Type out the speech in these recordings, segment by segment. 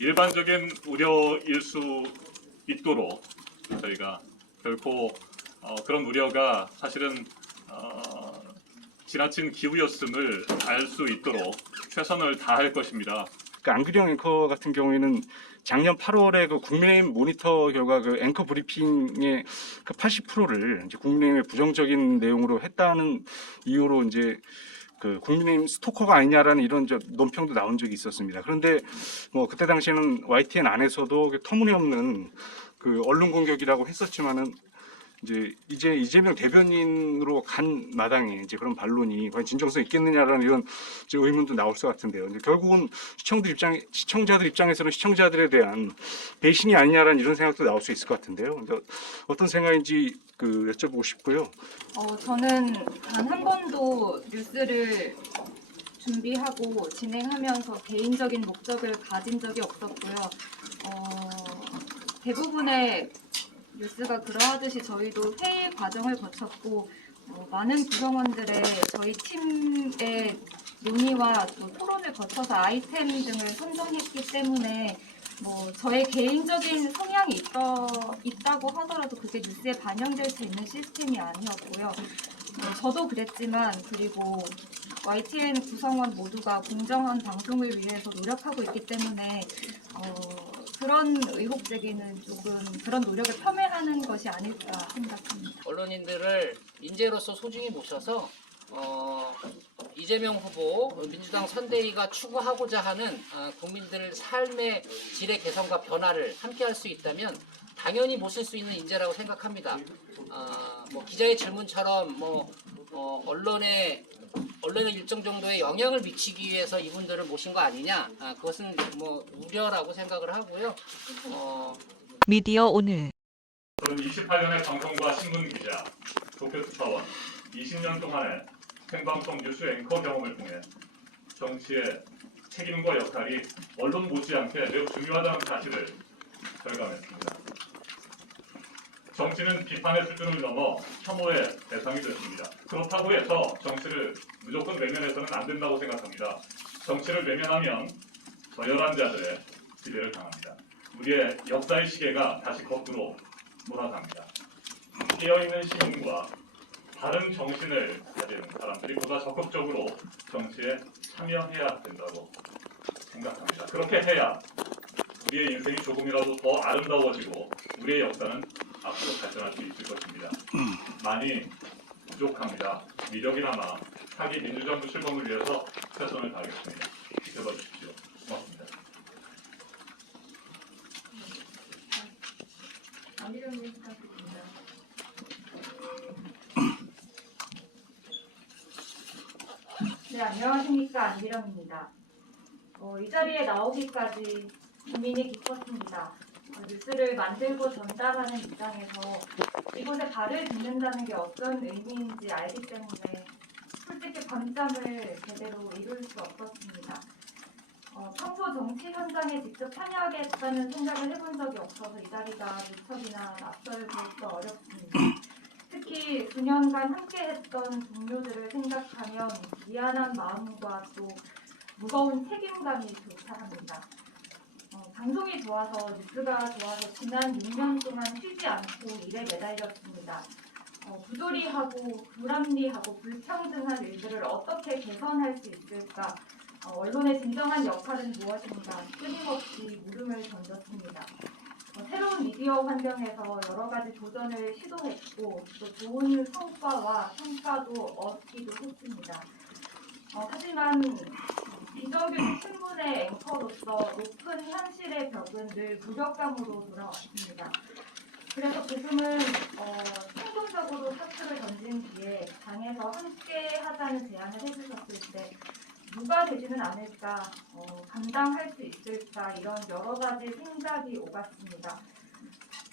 일반적인 우려일 수 있도록 저희가 결코 그런 우려가 사실은 지나친 기우였음을 알 수 있도록 최선을 다할 것입니다. 그 안규령 앵커 같은 경우에는 작년 8월에 그 국민의힘 모니터 결과 그 앵커 브리핑의 그 80%를 이제 국민의힘의 부정적인 내용으로 했다는 이유로 이제 그 국민의힘 스토커가 아니냐라는 이런 논평도 나온 적이 있었습니다. 그런데 뭐 그때 당시에는 YTN 안에서도 터무니없는 그 언론 공격이라고 했었지만은 이제 이재명 대변인으로 간 마당에 이제 그런 반론이 과연 진정성 있겠느냐라는 이런 의문도 나올 것 같은데요. 근데 결국은 시청자들 입장에서는 시청자들에 대한 배신이 아니냐라는 이런 생각도 나올 수 있을 것 같은데요. 근데 어떤 생각인지 여쭤보고 싶고요. 저는 단 한 번도 뉴스를 준비하고 진행하면서 개인적인 목적을 가진 적이 없었고요. 대부분의 뉴스가 그러하듯이 저희도 회의 과정을 거쳤고 많은 구성원들의 저희 팀의 논의와 또 토론을 거쳐서 아이템 등을 선정했기 때문에 저의 개인적인 성향이 있다고 하더라도 그게 뉴스에 반영될 수 있는 시스템이 아니었고요. 저도 그랬지만 그리고 YTN 구성원 모두가 공정한 방송을 위해서 노력하고 있기 때문에 그런 의혹 제기는 조금 그런 노력을 폄훼하는 것이 아닐까 생각합니다. 언론인들을 인재로서 소중히 모셔서 이재명 후보 민주당 선대위가 추구하고자 하는 국민들 삶의 질의 개선과 변화를 함께할 수 있다면 당연히 모실 수 있는 인재라고 생각합니다. 기자의 질문처럼 언론에 일정 정도의 영향을 미치기 위해서 이분들을 모신 거 아니냐? 그것은 우려라고 생각을 하고요. 미디어 오늘. 저는 28년의 방송과 신문 기자, 도쿄 특파원, 20년 동안의 생방송 뉴스 앵커 경험을 통해 정치의 책임과 역할이 언론 못지않게 매우 중요하다는 사실을 절감했습니다. 정치는 비판의 수준을 넘어 혐오의 대상이 됐습니다. 그렇다고 해서 정치를 무조건 외면해서는 안 된다고 생각합니다. 정치를 외면하면 저열한 자들의 지배를 당합니다. 우리의 역사의 시계가 다시 거꾸로 몰아갑니다. 깨어있는 시민과 바른 정신을 가진 사람들이 보다 적극적으로 정치에 참여해야 된다고 생각합니다. 그렇게 해야 우리의 인생이 조금이라도 더 아름다워지고 우리의 역사는 앞으로 발전할 수 있을 것입니다. 많이 부족합니다. 미력이나마 차기 민주정부 출범을 위해서 최선을 다하겠습니다. 지켜봐주십시오. 고맙습니다. 안비령님 부탁드립니다. 네, 안녕하십니까. 안비령입니다. 이 자리에 나오기까지 고민이 깊었습니다. 뉴스를 만들고 전달하는 입장에서 이곳에 발을 딛는다는 게 어떤 의미인지 알기 때문에 솔직히 밤잠을 제대로 이룰 수 없었습니다. 평소 정치 현장에 직접 참여하겠다는 생각을 해본 적이 없어서 이 자리가 무척이나 낯설고 어렵습니다. 특히 9년간 함께했던 동료들을 생각하면 미안한 마음과 또 무거운 책임감이 교차합니다. 방송이 좋아서 뉴스가 좋아서 지난 6년 동안 쉬지 않고 일에 매달렸습니다. 부조리하고 불합리하고 불평등한 일들을 어떻게 개선할 수 있을까? 언론의 진정한 역할은 무엇인가? 끊임없이 물음을 던졌습니다. 새로운 미디어 환경에서 여러 가지 도전을 시도했고 또 좋은 성과와 평가도 얻기도 했습니다. 하지만 비정규직 신분의 앵커로서 높은 현실의 벽은 늘 무력감으로 돌아왔습니다. 그래서 지금은 충동적으로 사투를 던진 뒤에 당에서 함께 하자는 제안을 해주셨을 때 누가 되지는 않을까, 감당할 수 있을까 이런 여러 가지 생각이 오갔습니다.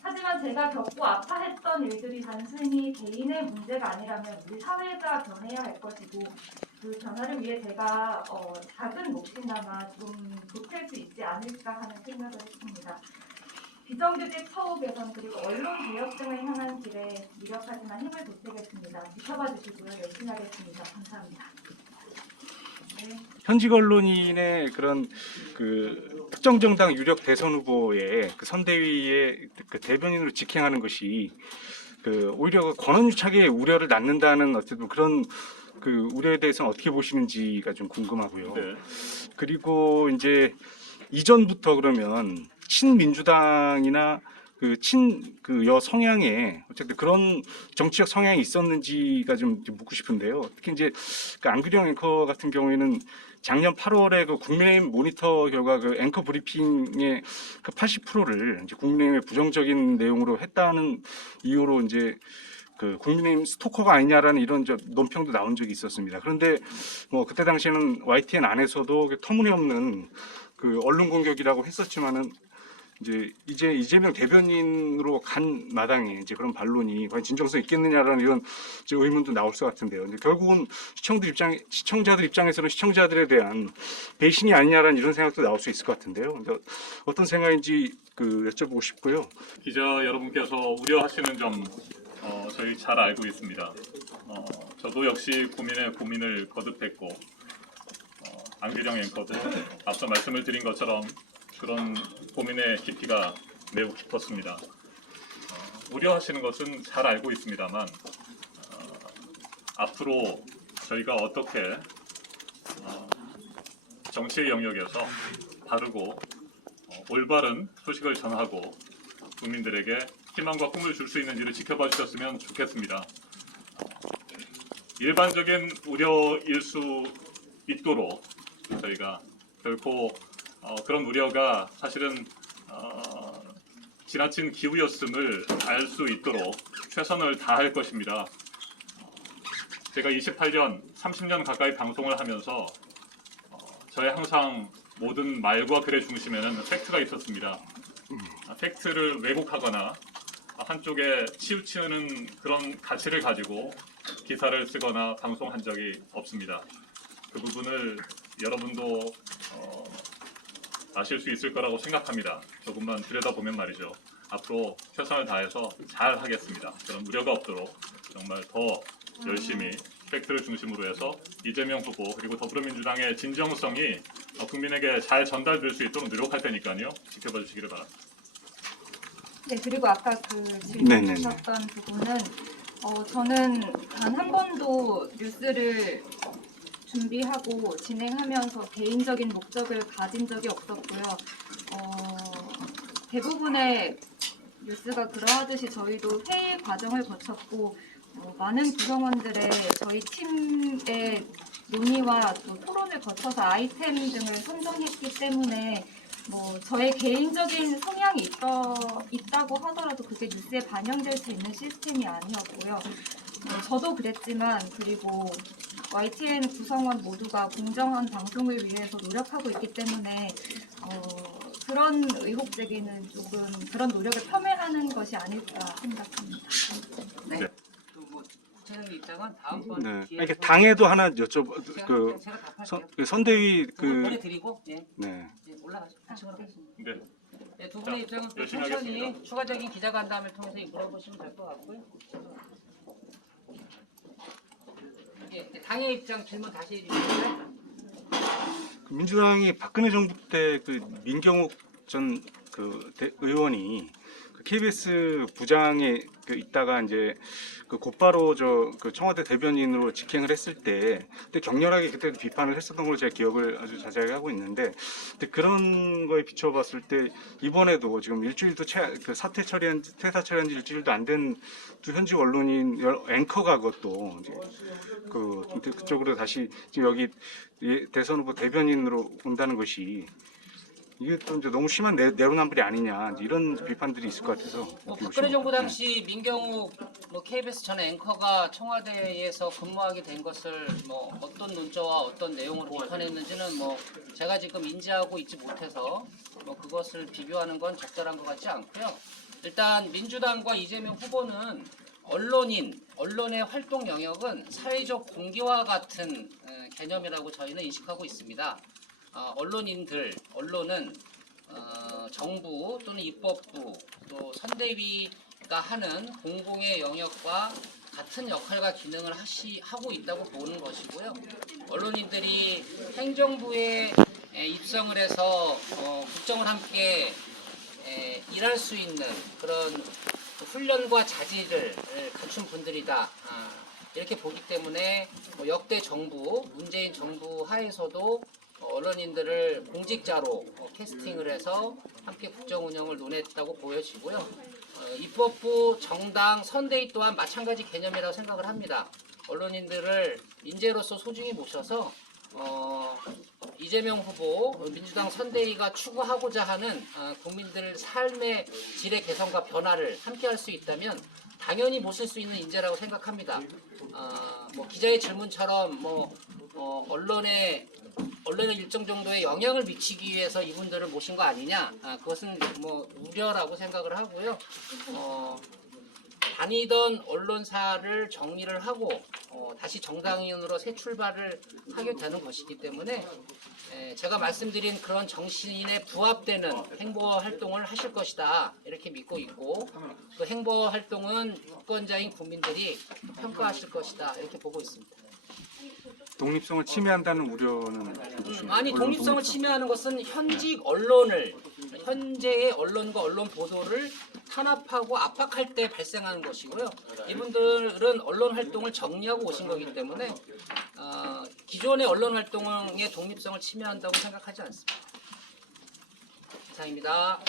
하지만 제가 겪고 아파했던 일들이 단순히 개인의 문제가 아니라면 우리 사회가 변해야 할 것이고 그 변화를 위해 제가 작은 몫이나마 좀 보탤 수 있지 않을까 하는 생각을 했습니다. 비정규직 처우 개선 그리고 언론 개혁 등을 향한 길에 미력하지만 힘을 보태겠습니다. 지켜봐 주시고요. 열심히 하겠습니다. 감사합니다. 네. 현직 언론인의 그런 특정 정당 유력 대선 후보의 그 선대위의 그 대변인으로 직행하는 것이 그 오히려 그 권한유착에 우려를 낳는다는 어쨌든 그런 그 우려에 대해서는 어떻게 보시는지가 좀 궁금하고요. 네. 그리고 이제 이전부터 그러면 친민주당이나 그 여 성향에 어쨌든 그런 정치적 성향이 있었는지가 좀 묻고 싶은데요. 특히 이제 그 안규령 앵커 같은 경우에는 작년 8월에 그 국민의힘 모니터 결과 그 앵커 브리핑의 그 80%를 이제 국민의힘의 부정적인 내용으로 했다는 이유로 이제 그 국민의힘 스토커가 아니냐라는 이런 논평도 나온 적이 있었습니다. 그런데 뭐 그때 당시에는 YTN 안에서도 터무니없는 그 언론 공격이라고 했었지만은 이제 이재명 대변인으로 간 마당에 이제 그런 반론이 과연 진정성 있겠느냐라는 이런 의문도 나올 것 같은데요. 근데 결국은 시청자들 입장에서는 시청자들에 대한 배신이 아니냐라는 이런 생각도 나올 수 있을 것 같은데요. 근데 어떤 생각인지 여쭤보고 싶고요. 기자 여러분께서 우려하시는 점 저희 잘 알고 있습니다. 저도 역시 고민에 고민을 거듭했고 안규령 앵커도 앞서 말씀을 드린 것처럼 그런 고민의 깊이가 매우 깊었습니다. 우려하시는 것은 잘 알고 있습니다만 앞으로 저희가 어떻게 정치의 영역에서 바르고 올바른 소식을 전하고 국민들에게 희망과 꿈을 줄 수 있는지를 지켜봐 주셨으면 좋겠습니다. 일반적인 우려일 수 있도록 저희가 결코 그런 우려가 사실은 지나친 기우였음을 알 수 있도록 최선을 다할 것입니다. 제가 28년, 30년 가까이 방송을 하면서 저의 항상 모든 말과 글의 중심에는 팩트가 있었습니다. 팩트를 왜곡하거나 한쪽에 치우치는 그런 가치를 가지고 기사를 쓰거나 방송한 적이 없습니다. 그 부분을 여러분도 아실 수 있을 거라고 생각합니다. 조금만 들여다보면 말이죠. 앞으로 최선을 다해서 잘 하겠습니다. 그런 우려가 없도록 정말 더 열심히 팩트를 중심으로 해서 이재명 후보 그리고 더불어민주당의 진정성이 국민에게 잘 전달될 수 있도록 노력할 테니까요. 지켜봐 주시기를 바랍니다. 네, 그리고 아까 그 질문 네네네. 주셨던 부분은 저는 단 한 번도 뉴스를 준비하고 진행하면서 개인적인 목적을 가진 적이 없었고요. 대부분의 뉴스가 그러하듯이 저희도 회의 과정을 거쳤고 많은 구성원들의 저희 팀의 논의와 또 토론을 거쳐서 아이템 등을 선정했기 때문에 저의 개인적인 성향이 있다고 하더라도 그게 뉴스에 반영될 수 있는 시스템이 아니었고요. 저도 그랬지만 그리고 YTN 구성원 모두가 공정한 방송을 위해서 노력하고 있기 때문에 그런 의혹 제기는 조금 그런 노력을 폄훼하는 것이 아닐까 생각합니다. 네. 네. 뭐 구체적인 입장은 다음번 네. 기회에 이렇게 당에도 하나 여쭤 제가 답할게요. 선대위 보내드리고 예, 네. 올라가시죠. 같이 걸어가시죠. 네. 네, 두 분의 입장은 또 열심히 천천히 하겠습니다. 추가적인 기자간담회를 통해서 물어보시면 될 것 같고요. 예, 당의 입장 질문 다시 해주시죠. 민주당이 박근혜 정부 때 그 민경욱 전 의원이 그 KBS 부장에 있다가 이제 곧바로 그 청와대 대변인으로 직행을 했을 때 그때 격렬하게 그때 비판을 했었던 걸로 제가 기억을 아주 자세하게 하고 있는데 근데 그런 거에 비춰봤을 때 이번에도 지금 일주일도 퇴사 처리한 지 일주일도 안 된 두 현직 언론인 앵커가 그것도 이제 그쪽으로 다시 지금 여기 대선 후보 대변인으로 온다는 것이 이게 또 이제 너무 심한 내로남불이 아니냐 이런 비판들이 있을 것 같아서 박근혜 정부 당시 민경욱 KBS 전 앵커가 청와대에서 근무하게 된 것을 어떤 논조와 어떤 내용으로 비판했는지는 제가 지금 인지하고 있지 못해서 그것을 비교하는 건 적절한 것 같지 않고요. 일단 민주당과 이재명 후보는 언론의 활동 영역은 사회적 공기와 같은 개념이라고 저희는 인식하고 있습니다. 언론은 정부 또는 입법부 또 선대위가 하는 공공의 영역과 같은 역할과 기능을 하고 있다고 보는 것이고요. 언론인들이 행정부의 입성을 해서 국정을 함께 일할 수 있는 그런 훈련과 자질을 갖춘 분들이다. 이렇게 보기 때문에 역대 정부, 문재인 정부 하에서도 언론인들을 공직자로 캐스팅을 해서 함께 국정 운영을 논했다고 보여지고요. 입법부, 정당, 선대위 또한 마찬가지 개념이라고 생각을 합니다. 언론인들을 인재로서 소중히 모셔서 이재명 후보 민주당 선대위가 추구하고자 하는 국민들 삶의 질의 개선과 변화를 함께 할 수 있다면 당연히 모실 수 있는 인재라고 생각합니다. 뭐 기자의 질문처럼 언론에 일정 정도의 영향을 미치기 위해서 이분들을 모신 거 아니냐? 그것은 뭐 우려라고 생각을 하고요. 다니던 언론사를 정리를 하고 다시 정당인으로 새 출발을 하게 되는 것이기 때문에 제가 말씀드린 그런 정신에 부합되는 행보 활동을 하실 것이다 이렇게 믿고 있고 그 행보 활동은 유권자인 국민들이 평가하실 것이다 이렇게 보고 있습니다. 독립성을 침해한다는 우려는 아니 독립성을 침해하는 것은 현직 언론을 현재의 언론과 언론 보도를 탄압하고 압박할 때 발생하는 것이고요. 이분들은 언론 활동을 정리하고 오신 거기 때문에 기존의 언론 활동의 독립성을 침해한다고 생각하지 않습니다. 이상입니다.